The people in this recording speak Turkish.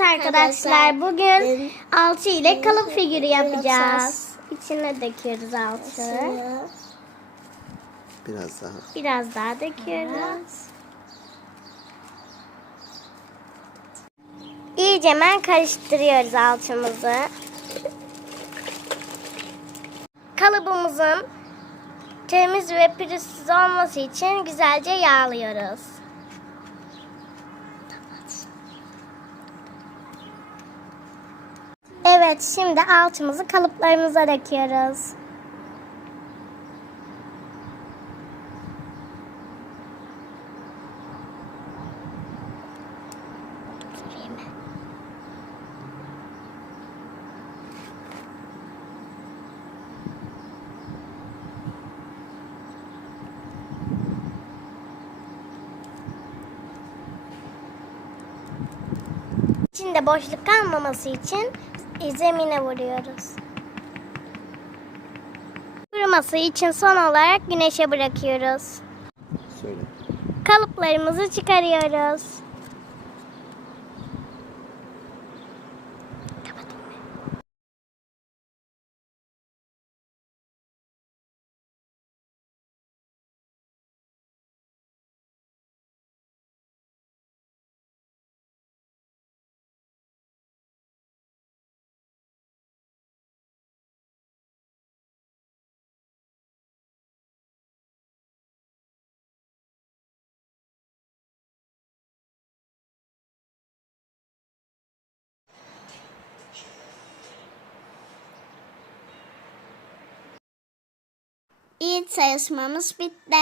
Evet arkadaşlar bugün alçı ile kalıp figürü yapacağız. yapacağız. İçine döküyoruz alçı. Biraz daha. Biraz daha döküyoruz. İyice hemen karıştırıyoruz alçımızı. Kalıbımızın temiz ve pürüzsüz olması için güzelce yağlıyoruz. Evet, şimdi alçımızı kalıplarımıza döküyoruz. İçinde boşluk kalmaması için zemine vuruyoruz. Kuruması için son olarak güneşe bırakıyoruz. Söyle. Kalıplarımızı çıkarıyoruz. İyi çalışmamız bitti.